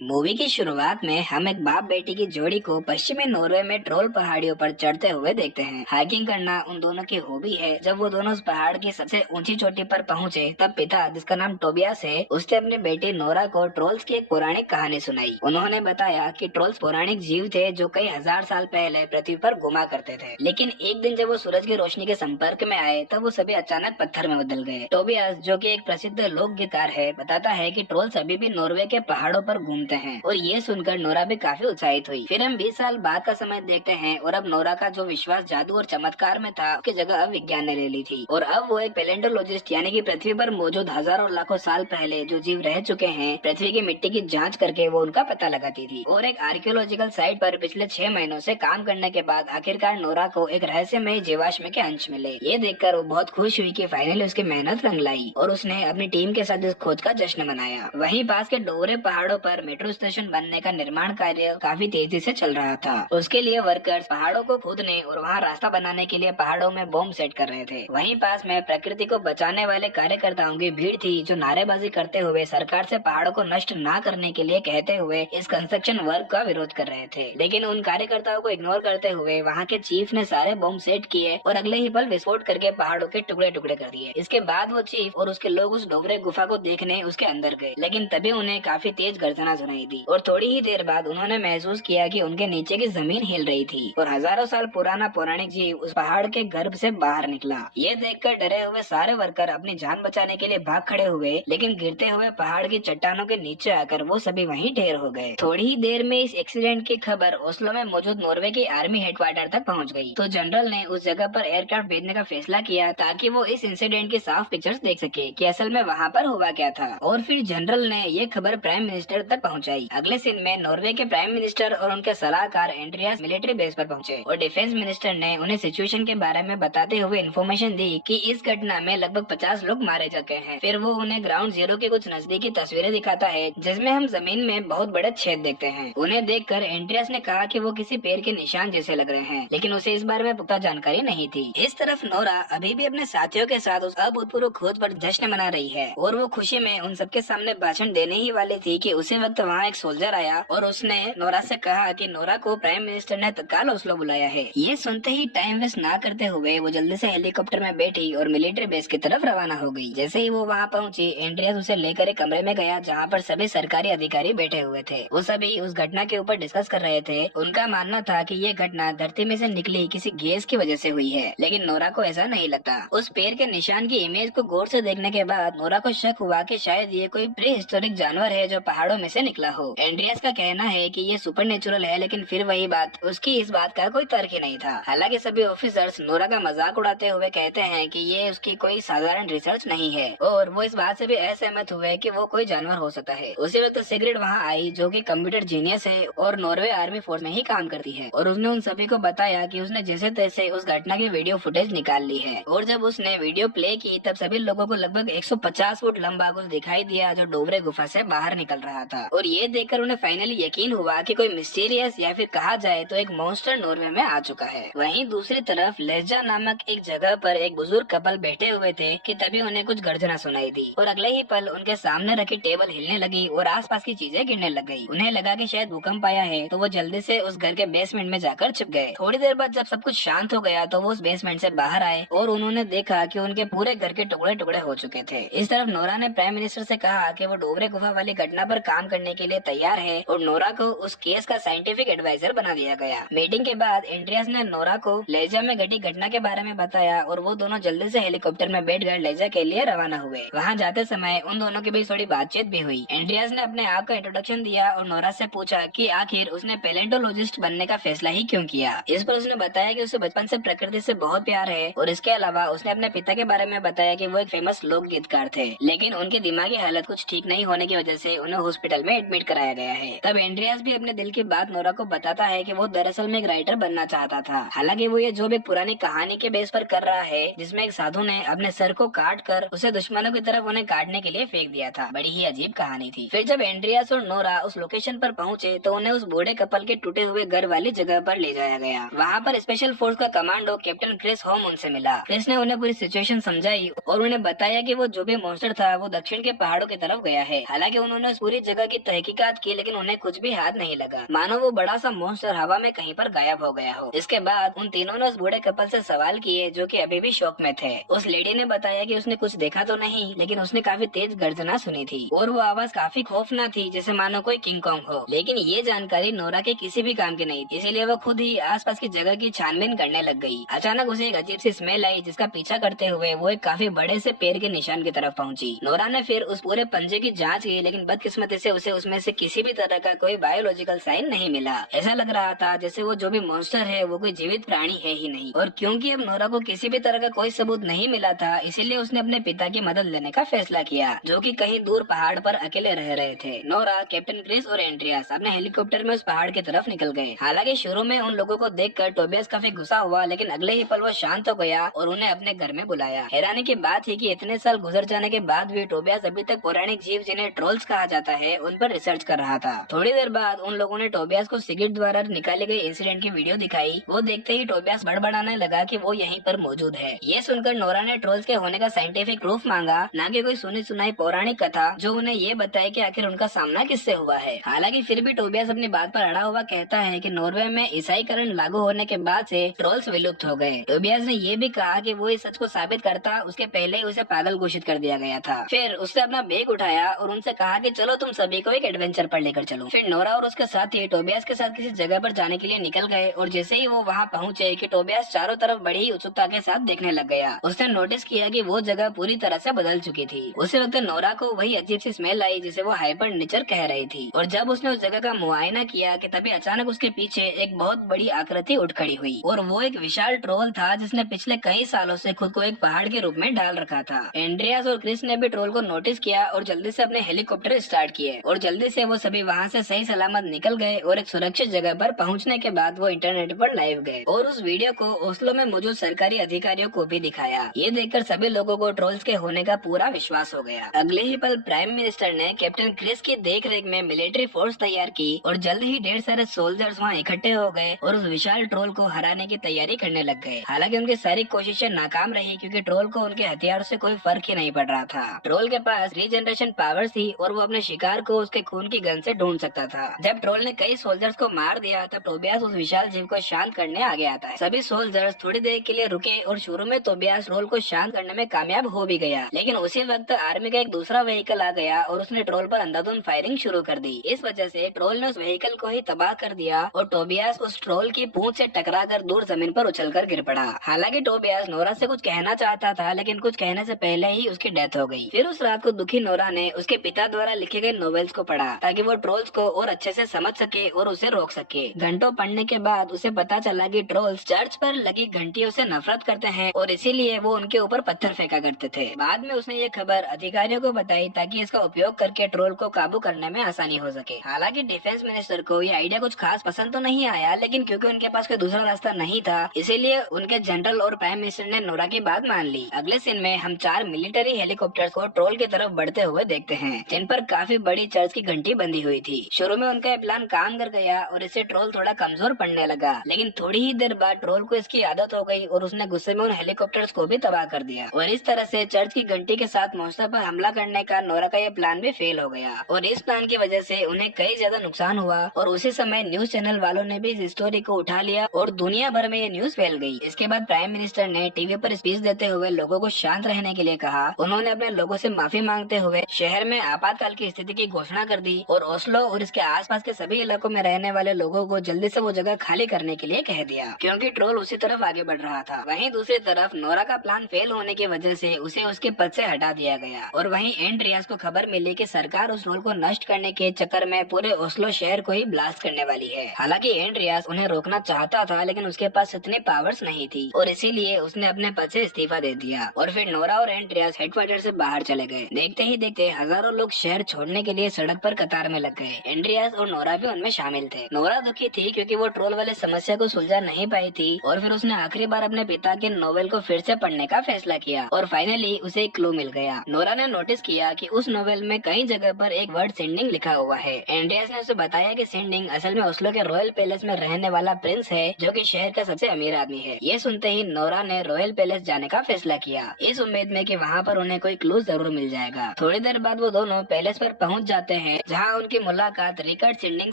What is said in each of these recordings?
Movie की शुरुआत में हम एक बाप बेटी की जोड़ी को पश्चिमी नॉर्वे में ट्रोल पहाड़ियों पर चढ़ते हुए देखते हैं। हाइकिंग करना उन दोनों की हॉबी है। जब वो दोनों उस पहाड़ की सबसे ऊंची चोटी पर पहुंचे, तब पिता, जिसका नाम टोबियास है, उसने अपनी बेटी नोरा को ट्रोल्स की एक पौराणिक कहानी सुनाई। उन्होंने बताया कि ट्रोल्स पौराणिक जीव थे जो कई हजार साल पहले पृथ्वी पर घुमा करते थे, लेकिन एक दिन जब वो सूरज की रोशनी के संपर्क में आए, तब वो सभी अचानक पत्थर में बदल गए। टोबियास, जो कि एक प्रसिद्ध लोक गीतकार है, बताता है कि ट्रोल्स अभी भी नॉर्वे के पहाड़ों पर घूमते हैं, और ये सुनकर नोरा भी काफी उत्साहित हुई। फिर हम 20 साल बाद का समय देखते हैं, और अब नोरा का जो विश्वास जादू और चमत्कार में था, उसकी जगह अब विज्ञान ने ले ली थी। और अब वो एक पैलेंटोलॉजिस्ट, यानी कि पृथ्वी पर मौजूद हजारों लाखों साल पहले जो जीव रह चुके हैं, पृथ्वी की मिट्टी की जांच करके वो उनका पता लगाती थी। और एक आर्कियोलॉजिकल साइट पर पिछले 6 महीनों से काम करने के बाद आखिरकार नोरा को एक रहस्यमय जीवाश्म के अंश मिले। ये देखकर वो बहुत खुश हुई कि फाइनली उसकी मेहनत रंग लाई, और उसने अपनी टीम के साथ इस खोज का जश्न मनाया। वहीं पास के डोरे पहाड़ों पर मेट्रो स्टेशन बनने का निर्माण कार्य काफी तेजी से चल रहा था। उसके लिए वर्कर्स पहाड़ों को खोदने और वहां रास्ता बनाने के लिए पहाड़ों में बॉम्ब सेट कर रहे थे। वहीं पास में प्रकृति को बचाने वाले कार्यकर्ताओं की भीड़ थी, जो नारेबाजी करते हुए सरकार से पहाड़ों को नष्ट न करने के लिए कहते हुए इस कंस्ट्रक्शन वर्क का विरोध कर रहे थे। लेकिन उन कार्यकर्ताओं को इग्नोर करते हुए वहाँ के चीफ ने सारे बॉम्ब सेट किए और अगले ही पल विस्फोट करके पहाड़ों के टुकड़े टुकड़े कर दिए। इसके बाद वो चीफ और उसके लोग उस डोबरे गुफा को देखने उसके अंदर गए, लेकिन तभी उन्हें काफी तेज गर्जना सुनाई दी, और थोड़ी ही देर बाद उन्होंने महसूस किया कि उनके नीचे की जमीन हिल रही थी, और हजारों साल पुराना पौराणिक जीव उस पहाड़ के गर्भ से बाहर निकला। ये देखकर डरे हुए सारे वर्कर अपनी जान बचाने के लिए भाग खड़े हुए, लेकिन गिरते हुए पहाड़ की चट्टानों के नीचे आकर वो सभी वहीं ढेर हो गए। थोड़ी ही देर में इस एक्सीडेंट की खबर ओस्लो में मौजूद नॉर्वे की आर्मी हेडक्वार्टर तक पहुंच गई। तो जनरल ने उस जगह पर एयरक्राफ्ट भेजने का फैसला किया, ताकि वो इस इंसिडेंट की साफ पिक्चर्स देख सके कि असल में वहाँ पर हुआ क्या था। और फिर जनरल ने ये खबर प्राइम मिनिस्टर तक पहुँचाई। अगले दिन में नॉर्वे के प्राइम मिनिस्टर और उनके सलाहकार एंड्रियास मिलिट्री बेस पर पहुंचे, और डिफेंस मिनिस्टर ने उन्हें सिचुएशन के बारे में बताते हुए इन्फॉर्मेशन दी कि इस घटना में लगभग 50 लोग मारे चुके हैं। फिर वो उन्हें ग्राउंड जीरो की कुछ नजदीकी तस्वीरें दिखाता है, जिसमें हम जमीन में बहुत बड़े छेद देखते हैं। उन्हें देखकर एंड्रियास ने कहा कि वो किसी पैर के निशान जैसे लग रहे हैं, लेकिन उसे इस बारे में पुख्ता जानकारी नहीं थी। इस तरफ नोरा अभी भी अपने साथियों के साथ उस अभूतपूर्व खोज पर जश्न मना रही है, और वो खुशी में उन सबके सामने भाषण देने ही वाली थी कि उसी वक्त वहाँ एक सोल्जर आया और उसने नोरा से कहा कि नोरा को प्राइम मिनिस्टर ने तत्काल ओस्लो बुलाया है। ये सुनते ही टाइम वेस्ट ना करते हुए वो जल्दी से हेलीकॉप्टर में बैठी और मिलिट्री बेस की तरफ रवाना हो गई। जैसे ही वो वहाँ पहुंची, एंड्रियास उसे लेकर एक कमरे में गया, जहाँ पर सभी सरकारी अधिकारी बैठे हुए थे। वो सभी उस घटना के ऊपर डिस्कस कर रहे थे। उनका मानना था कि ये घटना धरती में से निकली किसी गैस की वजह से हुई है, लेकिन नोरा को ऐसा नहीं लगता। उस पैर के निशान की इमेज को गौर से देखने के बाद नोरा को शक हुआ कि शायद ये कोई प्री हिस्टोरिक जानवर है जो पहाड़ों में से निकला हो। एंड्रियास का कहना है कि ये सुपर नेचुरल है, लेकिन फिर वही बात, उसकी इस बात का कोई तर्क ही नहीं था। हालांकि सभी ऑफिसर्स नोरा का मजाक उड़ाते हुए कहते हैं कि ये उसकी कोई साधारण रिसर्च नहीं है, और वो इस बात से भी असहमत हुए कि वो कोई जानवर हो सकता है। उसी वक्त सिगरेट वहाँ आई, जो कि कंप्यूटर जीनियस है और नॉर्वे आर्मी फोर्स में ही काम करती है, और उसने उन सभी को बताया कि उसने जैसे तैसे उस घटना की वीडियो फुटेज निकाल ली है। और जब उसने वीडियो प्ले की, तब सभी लोगों को लगभग 150 फुट लंबा कुछ दिखाई दिया, जो डोबरे गुफा से बाहर निकल रहा था। और ये देखकर उन्हें फाइनली यकीन हुआ कि कोई मिस्टीरियस या फिर कहा जाए तो एक मॉन्स्टर नॉर्वे में आ चुका है। वहीं दूसरी तरफ लेजा नामक एक जगह पर एक बुजुर्ग कपल बैठे हुए थे कि तभी उन्हें कुछ गर्जना सुनाई दी, और अगले ही पल उनके सामने रखी टेबल हिलने लगी और आसपास की चीजें गिरने लग गई। उन्हें लगा कि शायद भूकंप आया है, तो वो जल्दी से उस घर के बेसमेंट में जाकर छिप गए। थोड़ी देर बाद जब सब कुछ शांत हो गया, तो वो उस बेसमेंट से बाहर आए और उन्होंने देखा कि उनके पूरे घर के टुकड़े टुकड़े हो चुके थे। इस तरफ नोरा ने प्राइम मिनिस्टर से कहा कि वो डोबरे गुफा वाली घटना पर काम करने के लिए तैयार है, और नोरा को उस केस का साइंटिफिक एडवाइजर बना दिया गया। मीटिंग के बाद एंड्रियास ने नोरा को लेजा में घटी घटना के बारे में बताया, और वो दोनों जल्दी से हेलीकॉप्टर में बैठ कर लेजा के लिए रवाना हुए। वहाँ जाते समय उन दोनों के बीच थोड़ी बातचीत भी हुई। एंड्रियास ने अपने आप का इंट्रोडक्शन दिया और नोरा से पूछा कि आखिर उसने पैलेंटोलॉजिस्ट बनने का फैसला ही क्यों किया। इस पर उसने बताया कि उसे बचपन से प्रकृति से बहुत प्यार है, और इसके अलावा उसने अपने पिता के बारे में बताया कि वो एक फेमस लोक गीतकार थे, लेकिन उनकी दिमागी हालत कुछ ठीक नहीं होने की वजह से उन्हें हॉस्पिटल में एडमिट कराया गया है। तब एंड्रियास भी अपने दिल की बात नोरा को बताता है कि वो दरअसल में एक राइटर बनना चाहता था। हालांकि वो ये जो भी पुरानी कहानी के बेस पर कर रहा है, जिसमें एक साधु ने अपने सर को काट कर उसे दुश्मनों की तरफ उन्हें काटने के लिए फेंक दिया था। बड़ी ही अजीब कहानी थी। फिर जब एंड्रियास और नोरा उस लोकेशन पर पहुंचे, तो उन्हें उस बूढ़े कपल के टूटे हुए घर वाली जगह पर ले जाया गया। वहाँ पर स्पेशल फोर्स का कमांडो कैप्टन क्रिस होम उनसे मिला। क्रिस ने उन्हें पूरी सिचुएशन समझाई और उन्हें बताया कि वो जो भी मॉन्स्टर था वो दक्षिण के पहाड़ों की तरफ गया है। हालांकि उन्होंने उस पूरी जगह की तहकीकात की, लेकिन उन्हें कुछ भी हाथ नहीं लगा, मानो वो बड़ा सा मॉन्स्टर हवा में कहीं पर गायब हो गया हो। इसके बाद उन तीनों ने उस बूढ़े कपल से सवाल किए जो कि अभी भी शौक में थे। उस लेडी ने बताया कि उसने कुछ देखा तो नहीं, लेकिन उसने काफी तेज गर्जना सुनी थी और वो आवाज काफी खौफनाक थी, जैसे मानो कोई किंग कॉन्ग हो। लेकिन ये जानकारी नोरा के किसी भी काम की नहीं थी, इसीलिए वो खुद ही आसपास की जगह की छानबीन करने लग गई। अचानक उसे एक अजीब सी स्मेल आई, जिसका पीछा करते हुए वो एक काफी बड़े से पैर के निशान की तरफ पहुंची। नोरा ने फिर उस पूरे पंजे की जांच की, लेकिन बदकिस्मती से उसे उसमें से किसी भी तरह का कोई बायोलॉजिकल साइन नहीं मिला। ऐसा लग रहा था जैसे वो जो भी मॉन्स्टर है वो कोई जीवित प्राणी है ही नहीं। और क्योंकि अब नोरा को किसी भी तरह का कोई सबूत नहीं मिला था, इसीलिए उसने अपने पिता की मदद लेने का फैसला किया, जो कि कहीं दूर पहाड़ पर अकेले रह रहे थे। नोरा, कैप्टन क्रिस और एंड्रियास अपने हेलीकॉप्टर में उस पहाड़ की तरफ निकल गए। हालांकि शुरू में उन लोगों को देखकर टोबियास काफी गुस्सा हुआ, लेकिन अगले ही पल वो शांत हो गया और उन्हें अपने घर में बुलाया। हैरानी की बात है कि इतने साल गुजर जाने के बाद भी टोबियास अभी तक पौराणिक जीव जिन्हें ट्रोल्स कहा जाता है उन पर रिसर्च कर रहा था। थोड़ी देर बाद उन लोगों ने टोबियास को सिगरेट द्वारा निकाले गए इंसिडेंट की वीडियो दिखाई। वो देखते ही टोबियास बड़बड़ाने लगा कि वो यहीं पर मौजूद है। ये सुनकर नोरा ने ट्रोल्स के होने का साइंटिफिक प्रूफ मांगा, न कि कोई सुनी सुनाई पौराणिक कथा जो उन्हें ये बताए कि आखिर उनका सामना किससे हुआ है। हालांकि फिर भी टोबियास अपनी बात पर अड़ा हुआ कहता है कि नॉर्वे में ईसाईकरण लागू होने के बाद से ट्रोल्स विलुप्त हो गए। टोबियास ने ये भी कहा कि वो इस सच को साबित करता उसके पहले ही उसे पागल घोषित कर दिया गया था। फिर उसने अपना बैग उठाया और उनसे कहा कि चलो तुम सभी को एक एडवेंचर पर लेकर चलो। फिर नोरा और उसके साथी टोबियास के साथ किसी जगह पर जाने के लिए निकल गए और जैसे ही वो वहाँ पहुँचे कि टोबियास चारों तरफ बड़ी ही उत्सुकता के साथ देखने लग गया। उसने नोटिस किया कि वो जगह पूरी तरह से बदल चुकी थी। उसी वक्त नोरा को वही अजीब सी स्मेल आई जिसे वो हाइपर नेचर कह रही थी। और जब उसने उस जगह का मुआयना किया कि तभी अचानक उसके पीछे एक बहुत बड़ी आकृति उठ खड़ी हुई और वो एक विशाल ट्रोल था जिसने पिछले कई सालों से खुद को एक पहाड़ के रूप में ढाल रखा था। एंड्रियास और क्रिस ने भी ट्रोल को नोटिस किया और जल्दी से अपने हेलीकॉप्टर स्टार्ट किए और जल्दी से वो सभी वहाँ से सही सलामत निकल गए और एक सुरक्षित जगह पर पहुँचने के बाद वो इंटरनेट पर लाइव गए और उस वीडियो को ओस्लो में मौजूद सरकारी अधिकारियों को भी दिखाया। ये देखकर सभी लोगों को ट्रोल्स के होने का पूरा विश्वास हो गया। अगले ही पल प्राइम मिनिस्टर ने कैप्टन क्रिस की देखरेख में मिलिट्री फोर्स तैयार की और जल्द ही ढेर सारे सोल्जर्स वहाँ इकट्ठे हो गए और उस विशाल ट्रोल को हराने की तैयारी करने लग गए। हालांकि उनकी सारी कोशिशें नाकाम रही क्योंकि ट्रोल को उनके हथियार से कोई फर्क ही नहीं पड़ रहा था। ट्रोल के पास रीजनरेशन पावर्स थी और वो अपने शिकार को उसके खून की गन से ढूंढ सकता था। जब ट्रोल ने कई सोल्जर्स को मार दिया तब टोबियास उस विशाल जीव को शांत करने आगे आता है। सभी सोल्जर्स थोड़ी देर के लिए रुके और शुरू में टोबियास ट्रोल को शांत करने में कामयाब हो भी गया, लेकिन उसी वक्त आर्मी का एक दूसरा व्हीकल आ गया और उसने ट्रोल पर अंधाधुंध फायरिंग शुरू कर दी। इस वजह से ट्रोल ने उस व्हीकल को ही तबाह कर दिया और टोबियास उस ट्रोल की पूंछ से टकराकर दूर जमीन पर उछलकर गिर पड़ा। हालांकि टोबियास नोरा से कुछ कहना चाहता था, लेकिन कुछ कहने से पहले ही उसकी डेथ हो गई। फिर उस रात को दुखी नोरा ने उसके पिता द्वारा लिखे गए नॉवेल्स को पढ़ा ताकि वो ट्रोल्स को और अच्छे से समझ सके और उसे रोक सके। घंटों पढ़ने के बाद उसे पता चला कि ट्रोल्स चर्च पर लगी घंटियों से नफरत करते हैं और इसीलिए वो उनके ऊपर पत्थर फेंका करते थे। बाद में उसने ये खबर अधिकारियों को बताई ताकि इसका उपयोग करके ट्रोल को काबू करने में आसानी हो सके। हालांकि डिफेंस मिनिस्टर को ये आइडिया कुछ खास पसंद तो नहीं आया, लेकिन क्योंकि उनके पास कोई दूसरा रास्ता नहीं था इसीलिए उनके जनरल और प्राइम मिनिस्टर ने नोरा की बात मान ली। अगले सीन में हम 4 मिलिट्री हेलीकॉप्टर्स को ट्रोल की तरफ बढ़ते हुए देखते हैं, जिन पर काफी बड़ी चर्च की घंटी बंधी हुई थी। शुरू में उनका प्लान काम कर गया और इससे ट्रोल थोड़ा कमजोर पड़ने लगा, लेकिन थोड़ी ही देर बाद ट्रोल को इसकी आदत हो गई और उसने गुस्से में उन हेलीकॉप्टर्स को भी तबाह कर दिया। और इस तरह से चर्च की घंटी के साथ मॉन्स्टर पर हमला करने का नोरा का यह प्लान भी फेल हो गया और इस प्लान की वजह से उन्हें कई ज्यादा नुकसान हुआ। और उसी समय न्यूज चैनल वालों ने भी इस स्टोरी को उठा लिया और दुनिया भर में ये न्यूज फैल गई। इसके बाद प्राइम मिनिस्टर ने टीवी पर स्पीच देते हुए लोगों को शांत रहने के लिए कहा। उन्होंने अपने लोगों से माफी मांगते हुए शहर में आपातकाल की स्थिति की घोषणा कर दी और ओस्लो और इसके आसपास के सभी इलाकों में रहने वाले लोगों को जल्दी से वो जगह खाली करने के लिए कह दिया, क्योंकि ट्रोल उसी तरफ आगे बढ़ रहा था। वहीं दूसरी तरफ नोरा का प्लान फेल होने की वजह से उसे उसके पद से हटा दिया गया और वहीं एंड्रियास को खबर मिली कि सरकार उस ट्रोल को नष्ट करने के चक्कर में पूरे ओस्लो शहर को ही ब्लास्ट करने वाली है। हालांकि एंड्रियास उन्हें रोकना चाहता था, लेकिन उसके पास इतनी पावर्स नहीं थी और इसीलिए उसने अपने पद से इस्तीफा दे दिया और फिर नोरा और एंड्रियास हेडक्वार्टर से बाहर चले गए। देखते ही देखते हजारों लोग शहर छोड़ने के लिए सड़क पर कतार में लग गए। एंड्रियास और नोरा भी उनमें शामिल थे। नोरा दुखी थी क्योंकि वो ट्रोल वाले समस्या को सुलझा नहीं पाई थी और फिर उसने आखिरी बार अपने पिता के नोवेल को फिर से पढ़ने का फैसला किया और फाइनली उसे एक क्लू मिल गया। नोरा ने नोटिस किया कि उस नोवेल में कई जगह पर एक वर्ड सेंडिंग लिखा हुआ है। एंड्रियास ने उसे बताया कि सेंडिंग असल में ओस्लो के रॉयल पैलेस में रहने वाला प्रिंस है जो कि शहर का सबसे अमीर आदमी है। ये सुनते ही नोरा ने रॉयल पैलेस जाने का फैसला किया, इस उम्मीद में कि वहाँ पर उन्हें कोई क्लू जरूर मिल जाएगा। थोड़ी देर बाद वो दोनों पैलेस पर पहुँच जाते हैं, जहाँ उनकी मुलाकात रिकर्ड सिंडिंग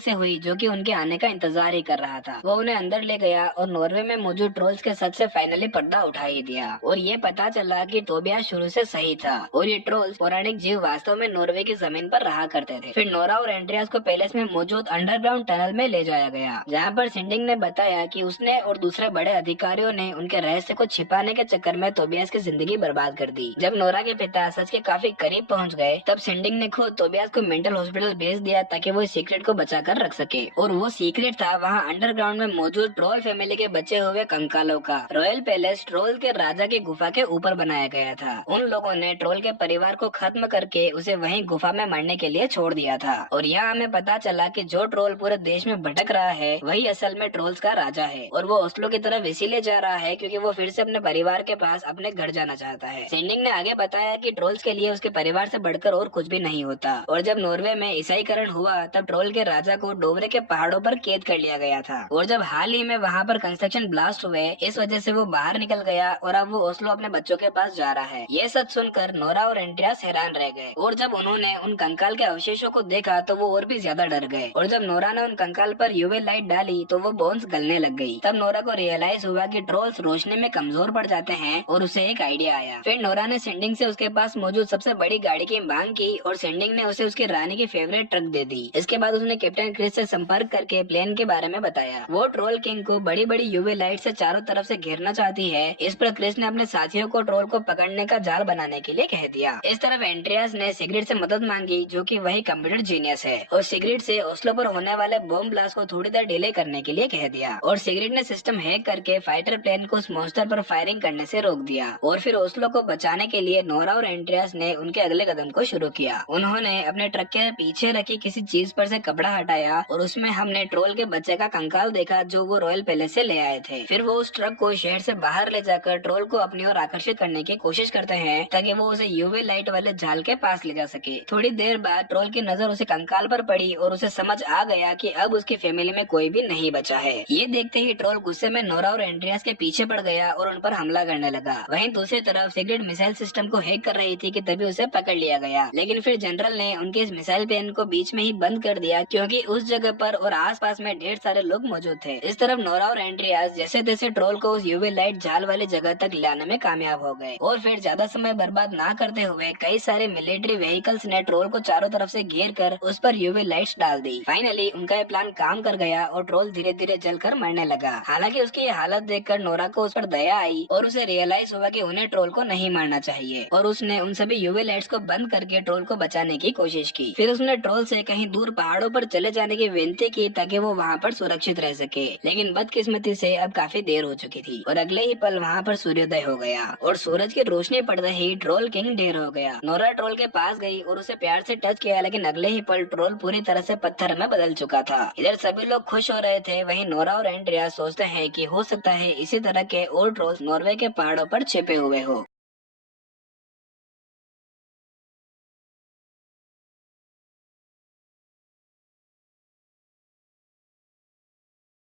से हुई, जो कि उनके आने का इंतजार ही कर रहा था। वो उन्हें अंदर ले गया और नॉर्वे में मौजूद ट्रोल्स के सच से फाइनली पर्दा उठा ही दिया और ये पता चला कि टोबियास शुरू से सही था और ये ट्रोल्स पौराणिक जीव वास्तव में नॉर्वे की जमीन पर रहा करते थे। फिर नोरा और एंड्रियास को पैलेस में मौजूद अंडरग्राउंड टनल में ले जाया गया, जहाँ पर सिंडिंग ने बताया कि उसने और दूसरे बड़े अधिकारियों ने उनके रहस्य को छिपाने के चक्कर में टोबियास की जिंदगी बर्बाद कर दी। जब नोरा के पिता सच के काफी करीब पहुँच गए, तब सिंडिंग ने खुद टोबियास को मेंटल हॉस्पिटल भेज दिया ताकि वो सीक्रेट को बचा कर रख सके। और वो सीक्रेट था वहाँ अंडरग्राउंड में मौजूद ट्रोल फैमिली के बचे हुए कंकालों का। रॉयल पैलेस ट्रोल के राजा की गुफा के ऊपर बनाया गया था। उन लोगों ने ट्रोल के परिवार को खत्म करके उसे वहीं गुफा में मरने के लिए छोड़ दिया था। और यहाँ हमें पता चला कि जो ट्रोल पूरे देश में भटक रहा है, वही असल में ट्रोल्स का राजा है और वो ओस्लो की तरफ इसीलिए जा रहा है क्योंकि वो फिर से अपने परिवार के पास अपने घर जाना चाहता है। सेंडिंग ने आगे बताया कि ट्रोल्स के लिए उसके परिवार से बढ़कर और कुछ भी नहीं होता और जब नॉर्वे में ईसाईकरण हुआ, तब ट्रोल के राजा को डोवरे के पहाड़ों पर कैद कर लिया गया था और जब हाल ही में वहाँ पर कंस्ट्रक्शन ब्लास्ट हुए, इस वजह से वो बाहर निकल गया और अब वो ओस्लो अपने बच्चों के पास जा रहा है। ये सच सुनकर नोरा और एंड्रियास हैरान रह गए और जब उन्होंने उन कंकाल के अवशेषों को देखा तो वो और भी ज्यादा डर गए और जब नोरा ने उन कंकाल पर यूवी लाइट डाली तो वो बोन्स गलने लग गई। तब नोरा को रियलाइज हुआ कि ट्रोल्स रोशनी में कमजोर पड़ जाते हैं और उसे एक आइडिया आया। फिर नोरा ने सेंडिंग से उसके पास मौजूद सबसे बड़ी गाड़ी की मांग की और सेंडिंग ने उसे उसकी रानी की फेवरेट ट्रक दे दी। इसके बाद उसने कैप्टन क्रिस से संपर्क करके प्लेन के बारे में बताया। वो ट्रोल किंग को बड़ी बड़ी यूवी लाइट से चारों तरफ से घेरना चाहती है। इस पर क्रिस ने अपने साथियों को ट्रोल को पकड़ने का जाल बनाने के लिए कह दिया। इस तरफ एंड्रियास ने सिगरेट से मदद मांगी, जो कि वही कंप्यूटर जीनियस है, और सिगरेट से ओस्लो पर होने वाले बॉम्ब ब्लास्ट को थोड़ी देर डिले करने के लिए कह दिया। और सिगरेट ने सिस्टम हैक करके फाइटर प्लेन को उस मॉन्स्टर पर फायरिंग करने से रोक दिया। और फिर ओस्लो को बचाने के लिए नोरा और एंड्रियास ने उनके अगले कदम को शुरू किया। उन्होंने अपने ट्रक के पीछे रखी किसी चीज पर से कपड़ा हटाया और उसमें हमने ट्रोल के बच्चे का कंकाल देखा, जो वो रॉयल पैलेस से ले आए थे। फिर वो उस ट्रक को शहर से बाहर ले जाकर ट्रोल को अपनी ओर आकर्षित करने की कोशिश करते हैं ताकि वो उसे यूवी लाइट वाले जाल के पास ले जा सके। थोड़ी देर बाद ट्रोल की नजर उसे कंकाल पर पड़ी और उसे समझ आ गया कि अब उसकी फैमिली में कोई भी नहीं बचा है। ये देखते ही ट्रोल गुस्से में नोरा और एंड्रियास के पीछे पड़ गया और उन पर हमला करने लगा। वहीं दूसरी तरफ सिगरेट मिसाइल सिस्टम को हैक कर रही थी कि तभी उसे पकड़ लिया गया, लेकिन फिर जनरल ने उनके इस मिसाइल प्लेन को बीच में ही बंद कर दिया क्योंकि उस जगह पर और आसपास में ढेर सारे लोग मौजूद थे। इस तरफ नोरा और एंड्रियास जैसे तैसे ट्रोल को उस यूवी लाइट जाल वाली जगह तक लाने में कामयाब हो गए और फिर ज्यादा समय बर्बाद ना करते हुए कई सारे मिलिट्री व्हीकल्स ने ट्रोल को चारों तरफ से घेर कर उस पर यूवी लाइट्स डाल दी। फाइनली उनका ये प्लान काम कर गया और ट्रोल धीरे धीरे जलकर मरने लगा। हालांकि उसकी ये हालत देखकर नोरा को उस पर दया आई और उसे रियलाइज हुआ कि उन्हें ट्रोल को नहीं मारना चाहिए और उसने उन सभी यूवी लाइट्स को बंद करके ट्रोल को बचाने की कोशिश की। फिर उसने ट्रोल से कहीं दूर पहाड़ों पर चले जाने की विनती की ताकि वो वहाँ पर सुरक्षित रह सके, लेकिन बदकिस्मती से अब काफी देर हो चुकी थी और अगले ही पल वहाँ पर सूर्योदय हो गया और सूरज की रोशनी पड़ते ही ट्रोल किंग ढेर हो गया। नोरा ट्रोल के पास गई और उसे प्यार से टच किया, लेकिन अगले ही पल ट्रोल पूरी तरह से पत्थर में बदल चुका था। इधर सभी लोग खुश हो रहे थे, वहीं नोरा और एंड्रिया सोचते हैं कि हो सकता है इसी तरह के और ट्रोल्स नॉर्वे के पहाड़ों पर छिपे हुए हो।